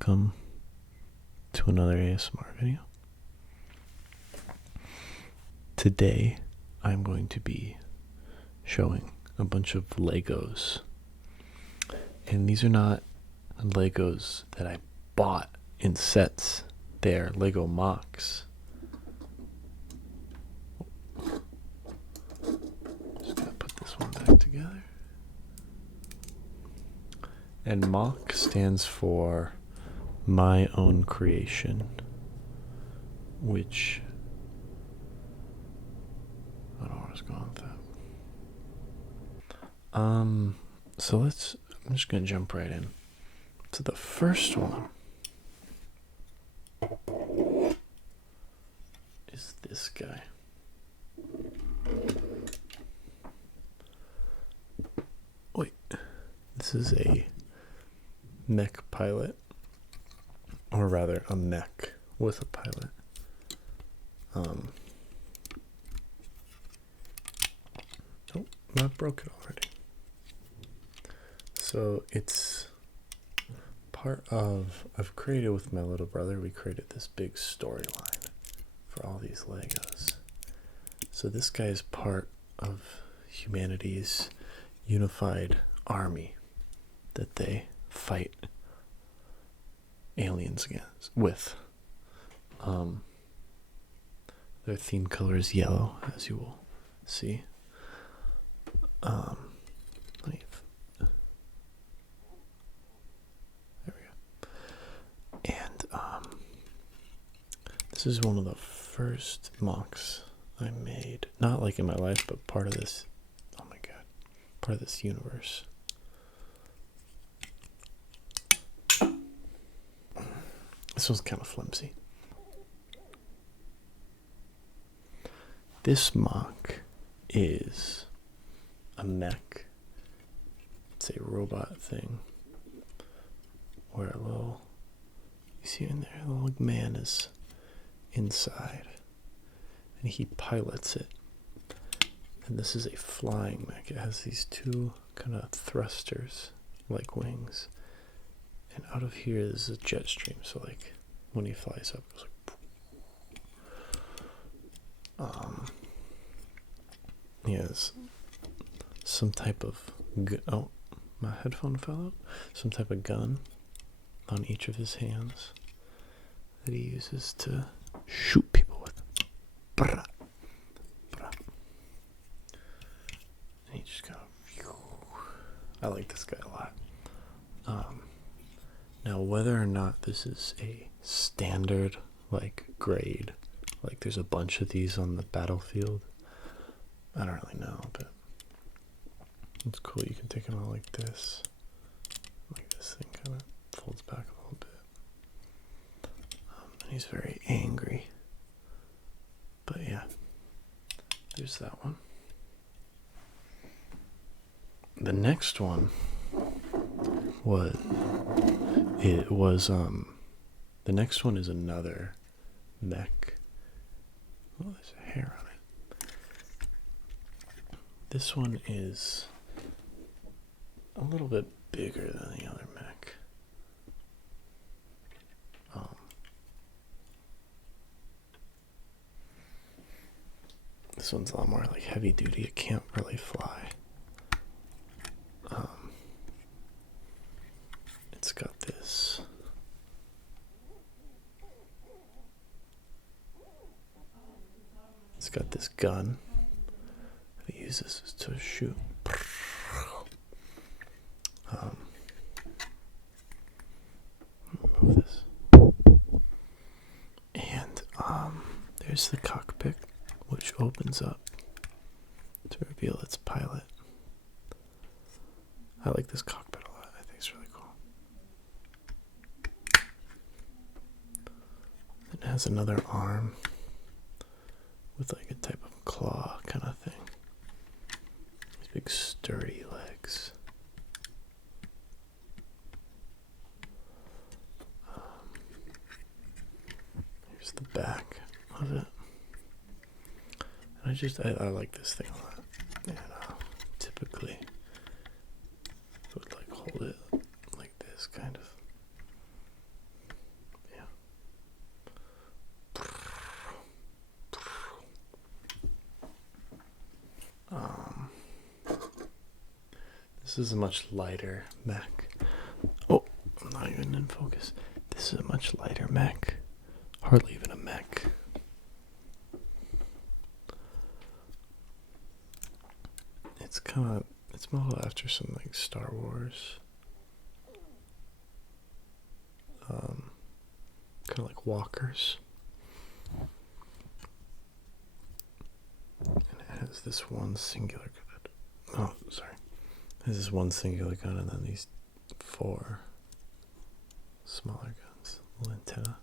welcome to another ASMR video. Today I'm going to be showing a bunch of Legos, and these are not Legos that I bought in sets. They're Lego MOCs. Just gotta put this one back together. And MOC stands for My Own Creation, which I don't know where I was going with that. So I'm just gonna jump right in. So the first one is this guy. Wait, this is a mech pilot, or rather a mech with a pilot. Oh, I broke it already. So it's part of, I've created with my little brother, we created this big storyline for all these Legos. So this guy is part of humanity's unified army that they fight aliens against with. Their theme color is yellow, as you will see. There we go. And this is one of the first MOCs I made. Not like in my life, but part of this. Oh my god, part of this universe. This one's kind of flimsy. This MOC is a mech. It's a robot thing where you see in there, a little man is inside and he pilots it. And this is a flying mech. It has these two kind of thrusters like wings. And out of here is a jet stream, so like when he flies up, it goes like he has some type of oh, my headphone fell out. Some type of gun on each of his hands that he uses to shoot people with. And he just kind of, I like this guy a lot. Now, whether or not this is a standard, like, grade, like there's a bunch of these on the battlefield, I don't really know, but it's cool. You can take them out like this. Like this thing kind of folds back a little bit. And he's very angry. But yeah, there's that one. The next one the next one is another mech. Oh, there's a hair on it. This one is a little bit bigger than the other mech. This one's a lot more like heavy duty. It can't really fly. It's got this. It's got this gun that it uses to shoot. Move this. And there's the cockpit, which opens up to reveal its pilot. I like this cockpit a lot. I think it's really cool. It has another arm with like a type of claw kind of thing. These big sturdy legs. Here's the back of it. And I like this thing a lot. And typically I would like hold it like this kind of. This is a much lighter mech. Oh, I'm not even in focus. This is a much lighter mech. Hardly even a mech. It's modeled after some like Star Wars. Kind of like walkers. And it has this one singular gun. Oh, sorry. It has this one singular gun and then these 4 smaller guns. Little antenna.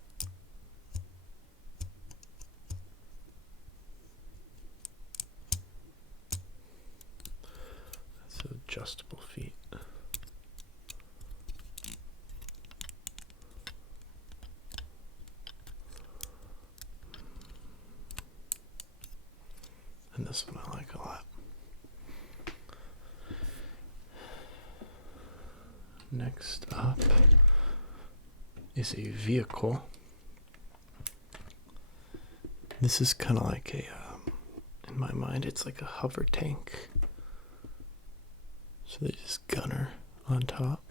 That's adjustable feet. And this one I like a lot. Next up is a vehicle. This is kind of like in my mind, it's like a hover tank. So there's this gunner on top.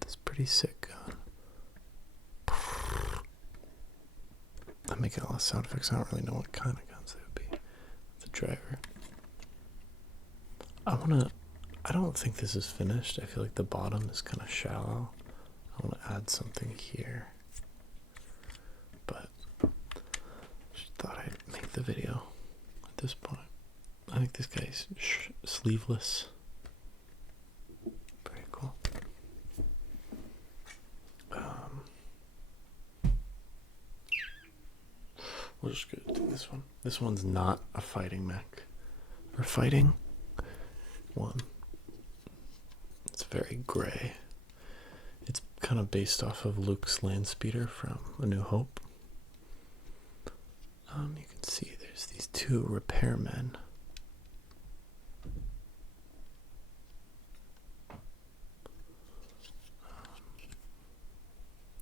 This pretty sick gun. I'm making a lot of sound effects. I don't really know what kind of guns they would be. The driver. I don't think this is finished. I feel like the bottom is kind of shallow. I want to add something here. But just thought I'd make the video at this point. I think this guy's sleeveless. Very cool. We'll just go to this one. This one's not a fighting mech. We're fighting one. It's very gray. It's kind of based off of Luke's land speeder from A New Hope. You can see there's these 2 repairmen.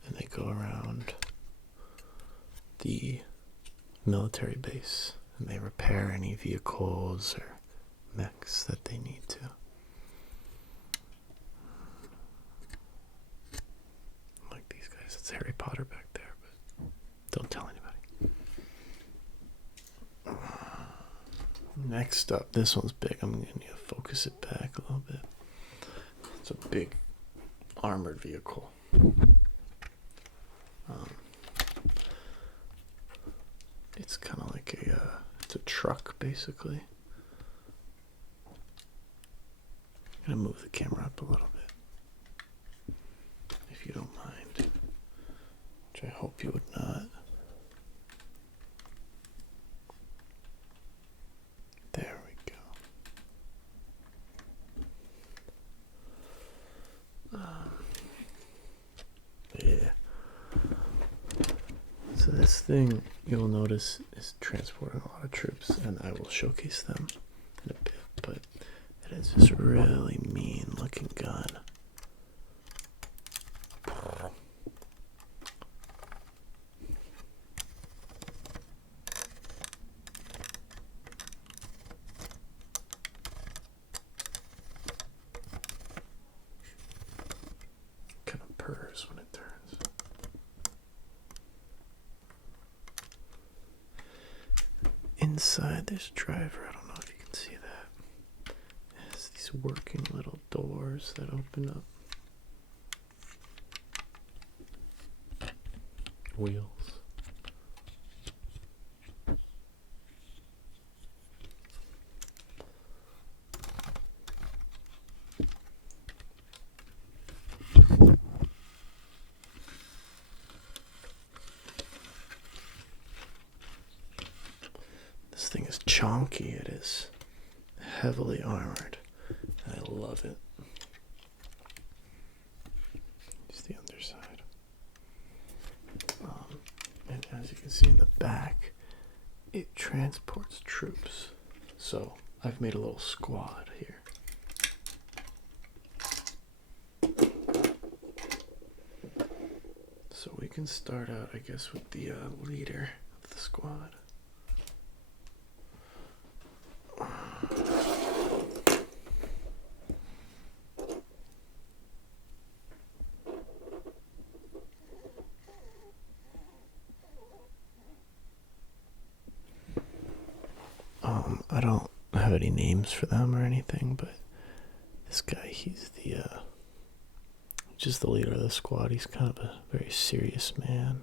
And they go around the military base and they repair any vehicles or mechs that they need to. Like these guys. It's Harry Potter back there, but don't tell anybody. Next up, this one's big. I'm going to need to focus it back a little bit. It's a big armored vehicle. It's kind of like it's a truck basically. I'm going to move the camera up a little bit, if you don't mind, which I hope you would not. There we go. Yeah. So this thing, you'll notice, is transporting a lot of troops, and I will showcase them in a bit, but it is this really mean looking gun. Kind of purrs when it turns. Inside this driver, I don't know if you can see that. It has these working little doors that open up. Wheels. This thing is chonky. It is heavily armored, and I love it. Here's the underside. And as you can see in the back, it transports troops. So I've made a little squad here. So we can start out, I guess, with the leader of the squad. names for them or anything, but this guy, he's just the leader of the squad. He's kind of a very serious man.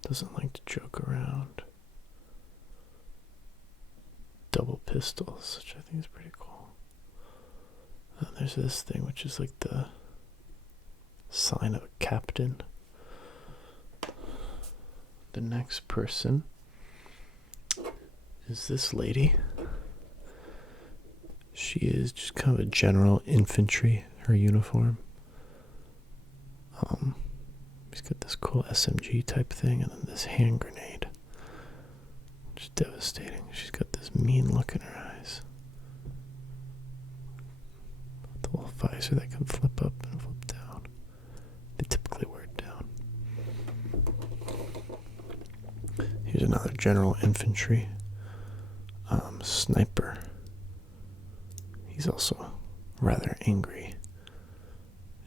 Doesn't like to joke around. Double pistols, which I think is pretty cool. And there's this thing, which is like the sign of a captain. The next person is this lady. She is just kind of a general infantry, her uniform. She's got this cool SMG type thing, and then this hand grenade. Which is devastating. She's got this mean look in her eyes. The little visor that can flip up and flip down. They typically wear it down. Here's another general infantry. Sniper. He's also rather angry.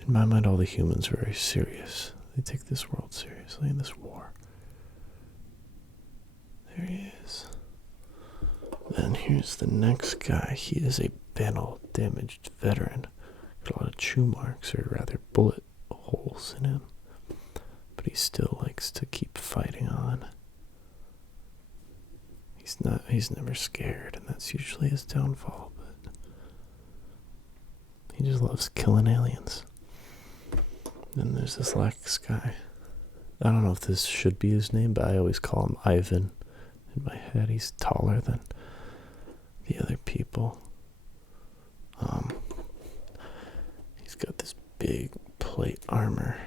In my mind, all the humans are very serious. They take this world seriously in this war. There he is. Then here's the next guy. He is a battle-damaged veteran. Got a lot of chew marks, or rather bullet holes in him. But he still likes to keep fighting on. He's never scared, and that's usually his downfall, but he just loves killing aliens. Then there's this last guy. I don't know if this should be his name, but I always call him Ivan. In my head, he's taller than the other people. He's got this big plate armor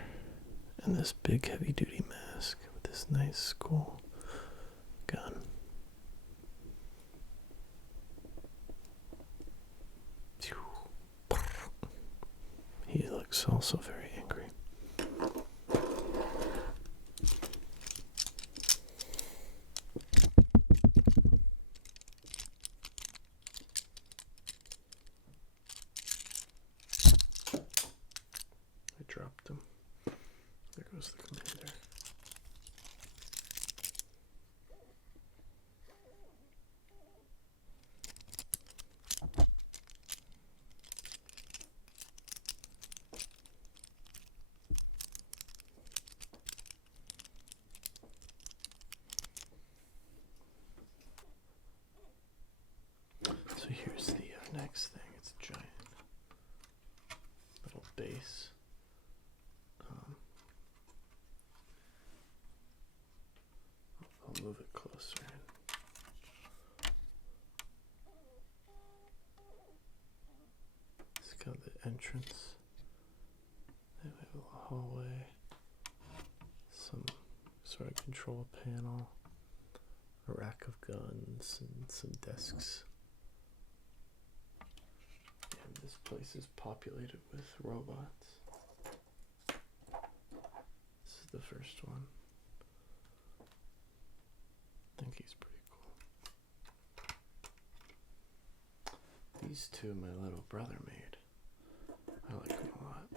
and this big heavy-duty mask with this nice school gun. He looks also very angry. I dropped him. There goes the commander. So here's the next thing. It's a giant little base. I'll move it closer in. It's got the entrance. Then we have a hallway. Some sort of control panel. A rack of guns and some desks. And this place is populated with robots. This is the first one. I think he's pretty cool. These two my little brother made. I like them a lot.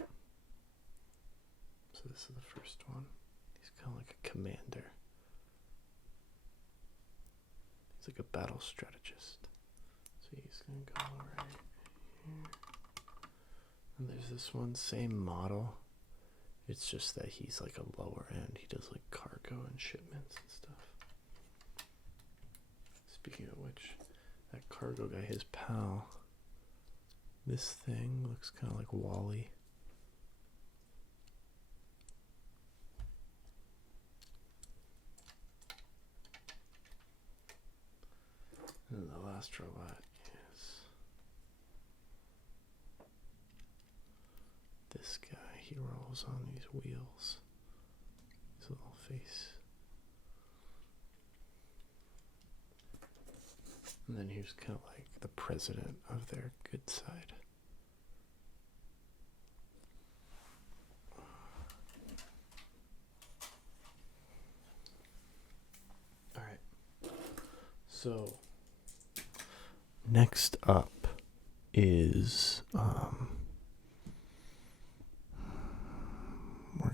So this is the first one. He's kind of like a commander. He's like a battle strategist. So he's going to go right here. And there's this one, same model. It's just that he's like a lower end. He does like cargo and shipments and stuff. Speaking of which, that cargo guy, his pal, this thing looks kind of like Wall-E. And the last robot is this guy. He rolls on these wheels. His little face. And then here's kind of like the president of their good side. All right. So next up is we're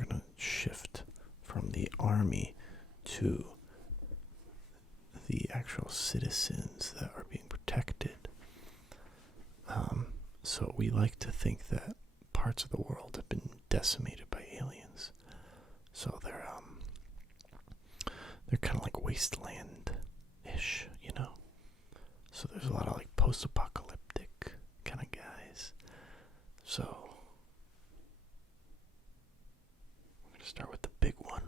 gonna shift from the army to the actual citizens that are being protected So we like to think that parts of the world have been decimated by aliens. So they're kind of like wasteland-ish, you know? So there's a lot of like post-apocalyptic kind of guys. So we're going to start with the big one.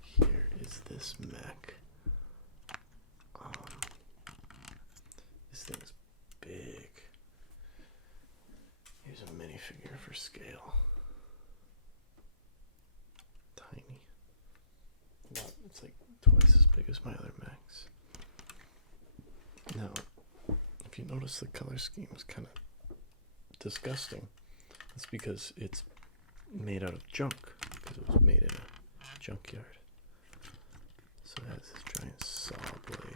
Here is this mech. This thing's big. Here's a minifigure for scale. Tiny. It's like twice as big as my other mechs. Now, if you notice, the color scheme is kind of disgusting. That's because it's made out of junk, because it was made in a junkyard. So it has this giant saw blade.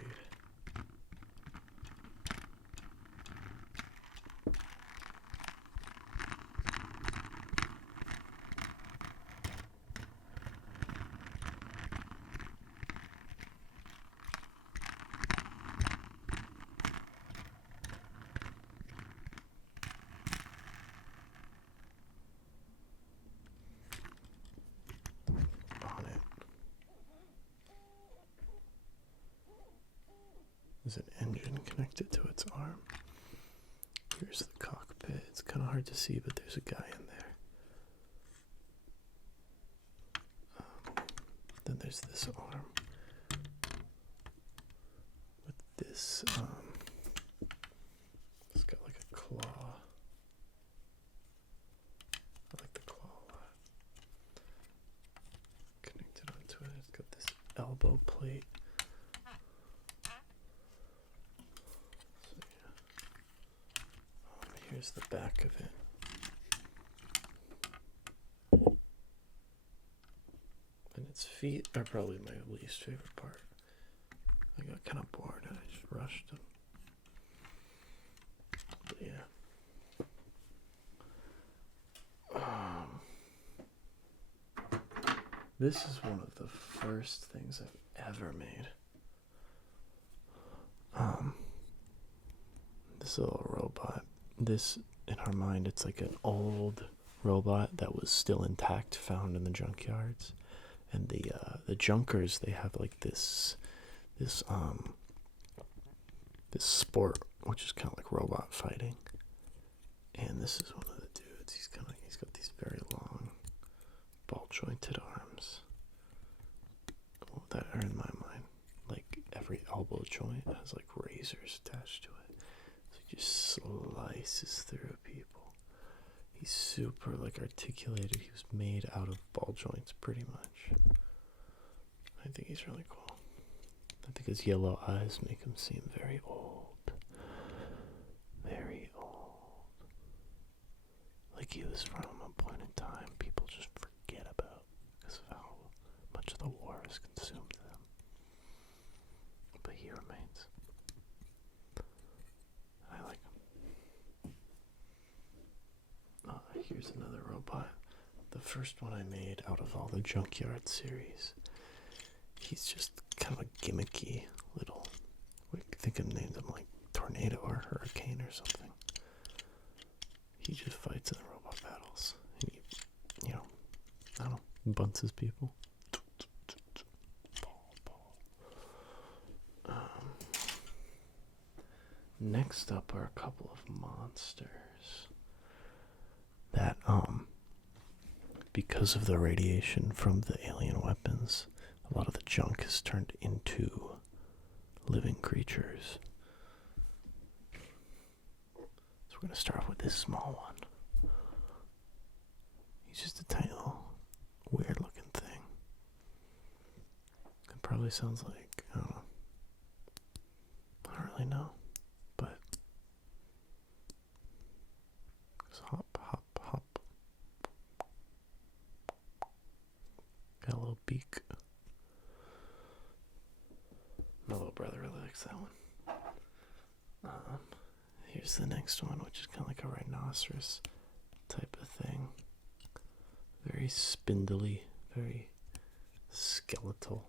There's an engine connected to its arm. Here's the cockpit. It's kind of hard to see, but there's a guy in there. Then there's this arm with this, it's got like a claw. I like the claw a lot. Connected onto it. It's got this elbow plate. Here's the back of it. And its feet are probably my least favorite part. I got kind of bored and I just rushed them. But yeah. This is one of the first things I've ever made. This little robot. This, in our mind, it's like an old robot that was still intact, found in the junkyards. And the junkers, they have like this sport, which is kind of like robot fighting. And this is one of the dudes. He's got these very long, ball jointed arms. That are, in my mind, like every elbow joint has like razors attached to it. He just slices through people. He's super like articulated. He was made out of ball joints pretty much. I think he's really cool. I think his yellow eyes make him seem very old. Very old. Like he was from a point in time people just forget about because of how much of the war has consumed them. But he remains. I like him. Here's another robot. The first one I made out of all the Junkyard series. He's just kind of a gimmicky little, I think I named him like Tornado or Hurricane or something. He just fights in the robot battles. And he, I don't know, bunts his people. Next up are a couple of monsters that, because of the radiation from the alien weapons, a lot of the junk is turned into living creatures. So we're going to start off with this small one. He's just a tiny little weird looking thing. It probably sounds like, I don't know. I don't really know. But just hop, hop, hop. Got a little beak. My little brother really likes that one. Here's the next one, which is kind of like a rhinoceros type of thing. Very spindly, very skeletal.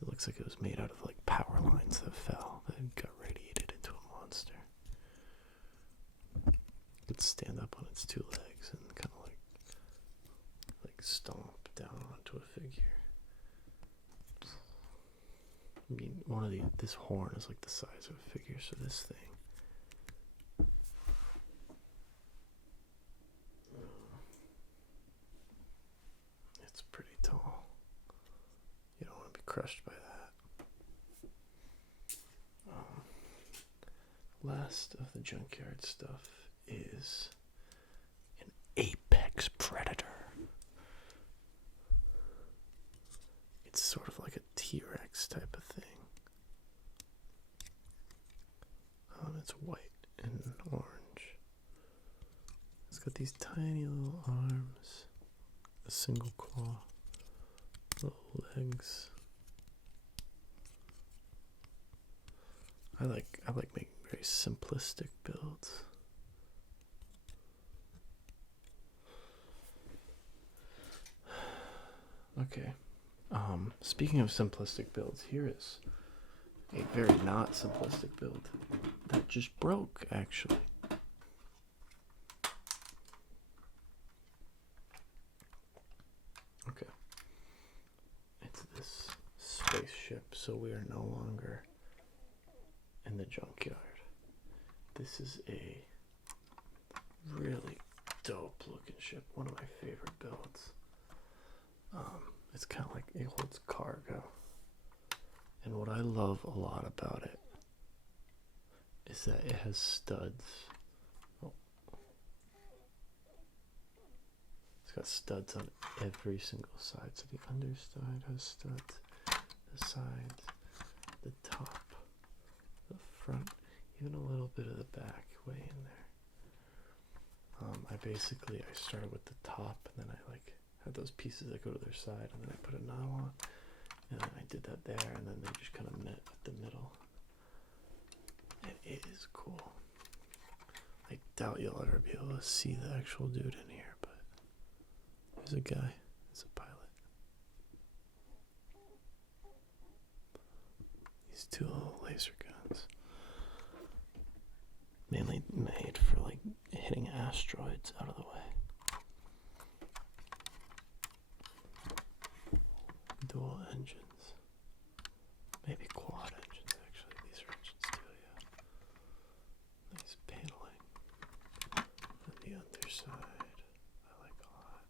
It looks like it was made out of like power lines that fell, that got radiated into a monster. It could stand up on its two legs and kind of like stomp down onto a figure. I mean, this horn is like the size of a figure, so this thing. It's pretty tall. You don't want to be crushed by that. Last of the junkyard stuff is an apex predator. It's sort of like a T-Rex type of thing. It's white and orange. It's got these tiny little arms, a single claw, little legs. I like making very simplistic builds. Okay. Speaking of simplistic builds, here is a very not simplistic build that just broke, actually. Okay. It's this spaceship, so we are no longer in the junkyard. This is a really dope looking ship, one of my favorite builds. It's kind of like it holds cargo. And what I love a lot about it is that it has studs. Oh. It's got studs on every single side. So the underside has studs, the sides, the top, the front, even a little bit of the back way in there. I started with the top, and then I had those pieces that go to their side, and then I put a nylon, and then I did that there, and then they just kind of met at the middle. And it is cool. I doubt you'll ever be able to see the actual dude in here, but there's a guy. It's a pilot. These two little laser guns. Mainly made for hitting asteroids out of the way. Dual engines. Maybe quad engines, actually. These are engines too, yeah. Nice paneling. On the underside, I like a lot.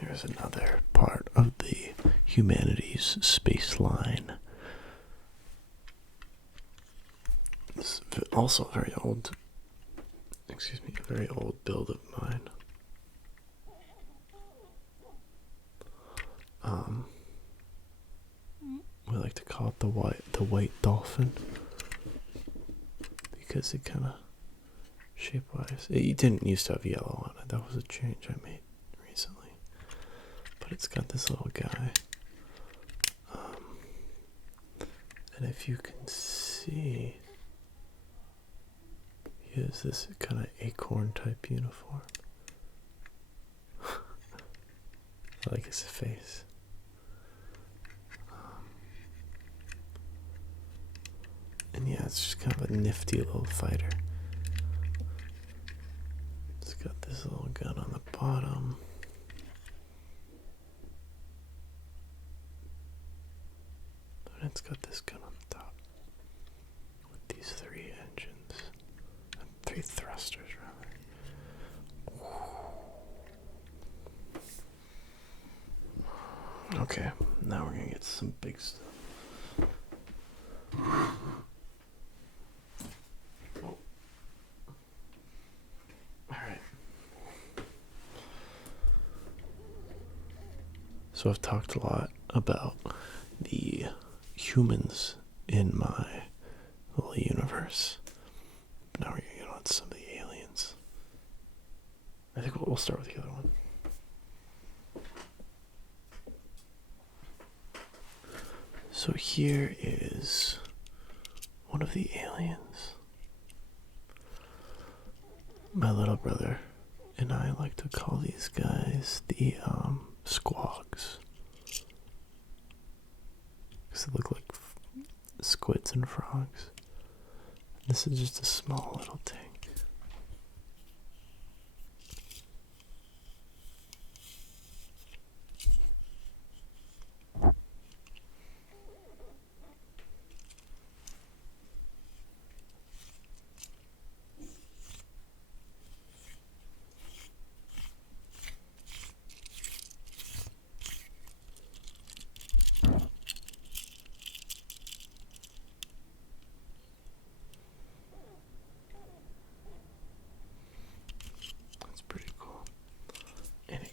Here's another part of the humanities space line. This is also a very old build of mine. We like to call it the white Dolphin, because it kind of shape-wise, it didn't used to have yellow on it. That was a change I made recently. But it's got this little guy. And if you can see, he has this kind of acorn type uniform. I like his face. And yeah, it's just kind of a nifty little fighter. It's got this little gun on the bottom. And it's got this gun on the top. With these three engines. And three thrusters, rather. Okay, now we're gonna get some big stuff. So I've talked a lot about the humans in my little universe. But now we're going to get on to some of the aliens. I think we'll start with the other one. So here is one of the aliens. My little brother and I like to call these guys the squawks. Because they look like squids and frogs. This is just a small little tank.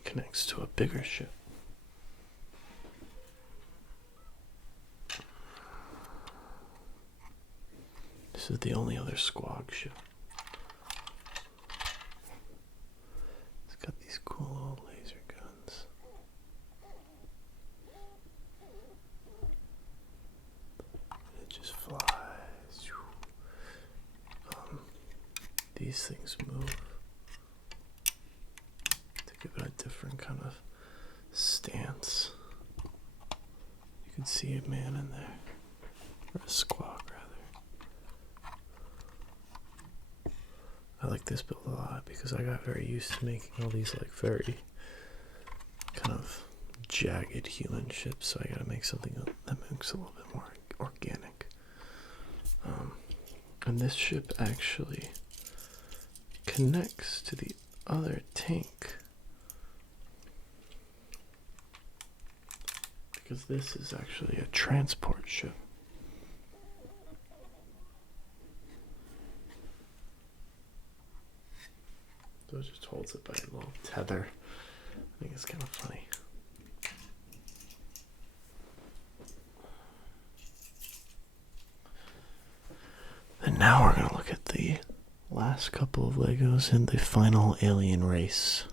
Connects to a bigger ship. This is the only other squawk ship. It's got these cool little laser guns. It just flies. These things move. Give it a different kind of stance. You can see a man in there, or a squawk rather. I like this build a lot because I got very used to making all these like very kind of jagged human ships, so I gotta make something that makes a little bit more organic. And this ship actually connects to the other tank. Because this is actually a transport ship. So it just holds it by a little tether. I think it's kind of funny. And now we're going to look at the last couple of Legos in the final alien race.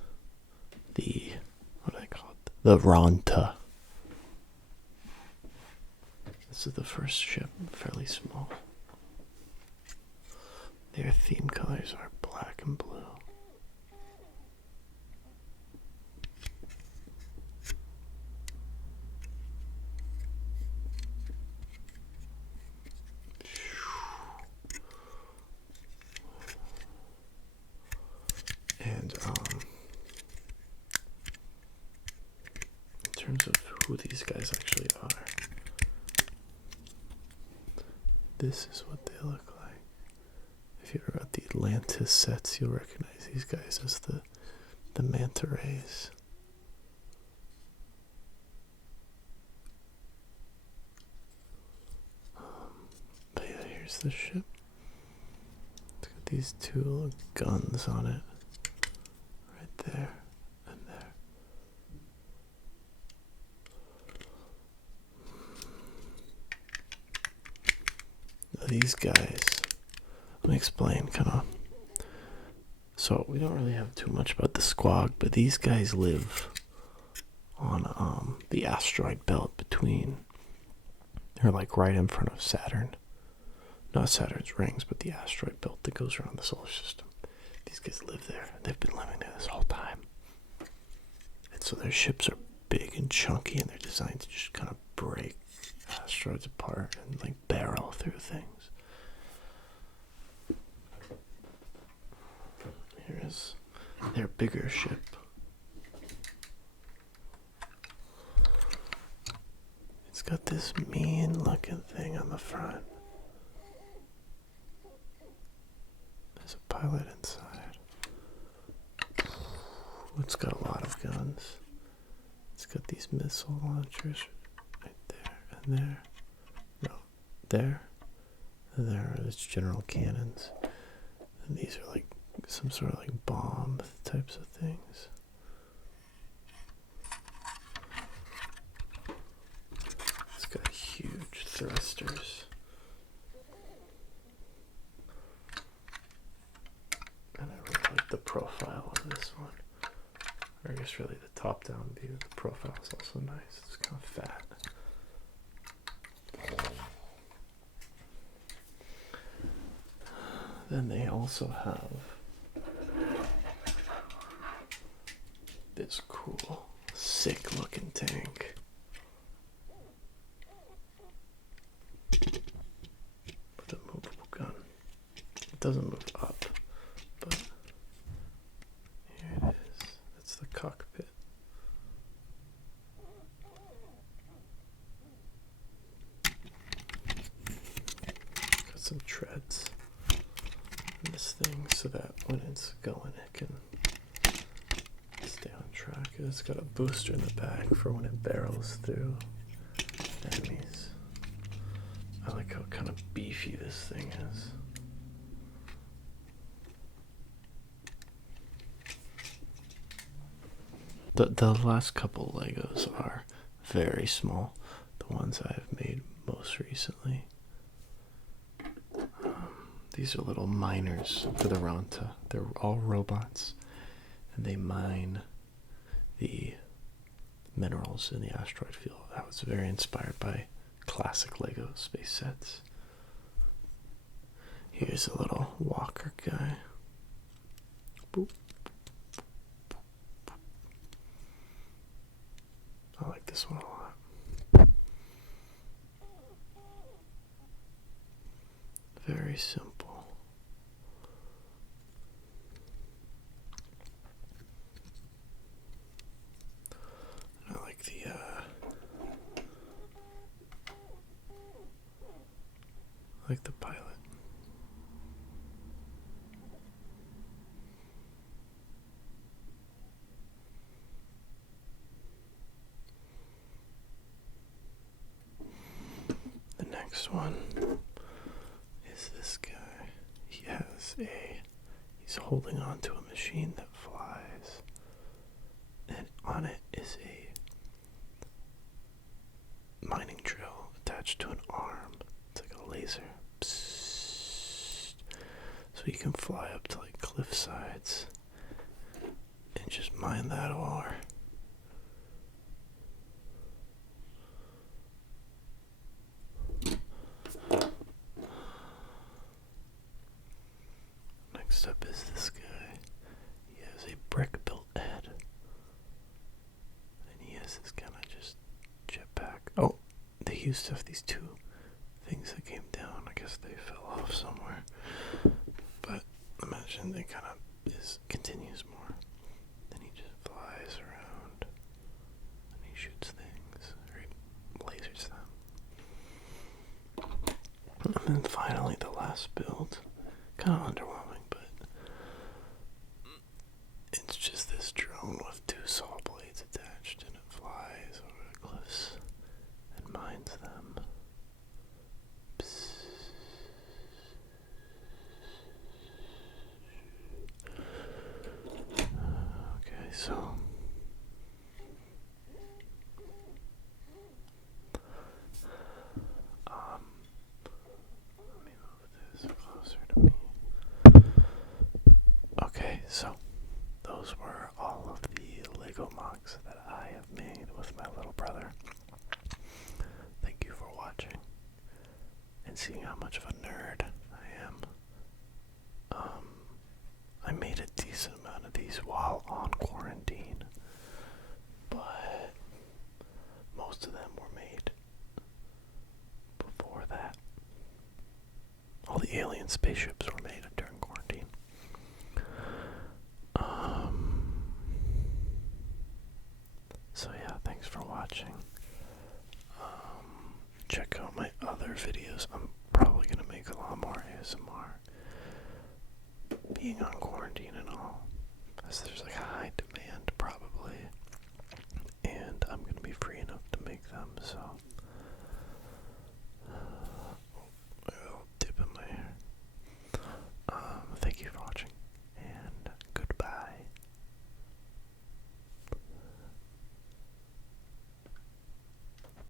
What do they call it? The Ronta. This is the first ship, fairly small. Their theme colors are black and blue. And in terms of who these guys actually are, this is what they look like. If you ever got the Atlantis sets, you'll recognize these guys as the manta rays. But yeah, here's the ship. It's got these two little guns on it. Right there and there. These guys, let me explain kind of. So we don't really have too much about the squawk, but these guys live on the asteroid belt between, they're like right in front of Saturn. Not Saturn's rings, but the asteroid belt that goes around the solar system. These guys live there. They've been living there this whole time. And so their ships are big and chunky, and they're designed to just kind of break asteroids apart and like barrel through things. Here's their bigger ship. It's got this mean looking thing on the front. There's a pilot inside. It's got a lot of guns. It's got these missile launchers right there and there. No, there and there. There's general cannons. And these are like some sort of like bomb types of things. thrusters. And I really like the profile of this one. Or I guess really the top-down view. The profile is also nice. It's kind of fat. Then they also have this cool, sick-looking tank. With a movable gun. It doesn't move up, but here it is. That's the cockpit. Got some treads in this thing so that when it's going, it can stay on track. It's got a booster in the back for when it barrels through enemies. I like how kind of beefy this thing is. The last couple Legos are very small. The ones I've made most recently. These are little miners for the Manta. They're all robots, and they mine the minerals in the asteroid field. That was very inspired by classic Lego space sets. Here's a little walker guy. Boop. I like this one a lot. Very simple. I like the pilot. The next one is this guy. He's holding on to a machine that flies, and on it is a mining drill attached to an arm. It's like a laser. Psst. So you can fly up to like cliff sides and just mine that ore. Next up is this guy. He has a brick-built head. And he has this kind of just jetpack. Oh, they used to have these two things that came down. I guess they fell off somewhere. But imagine they kind of continues more. Then he just flies around. And he shoots things. Or he lasers them. And then finally the last build. Kind of underwhelming, but it's just this drone with two saw blades attached, and it flies over the cliffs and mines them. Psst. Okay, so let me move this closer to me. Okay, so those were all of the Lego MOCs that I have made with my little brother. Thank you for watching and seeing how much of a nerd I am. I made a decent amount of these while on quarantine, but most of them were made before that. All the alien spaceships were made during quarantine. So yeah, thanks for watching. Check out my other videos. I'm probably gonna make a lot more ASMR. Being on quarantine and all, as there's like a high demand probably, and I'm gonna be free enough to make them. So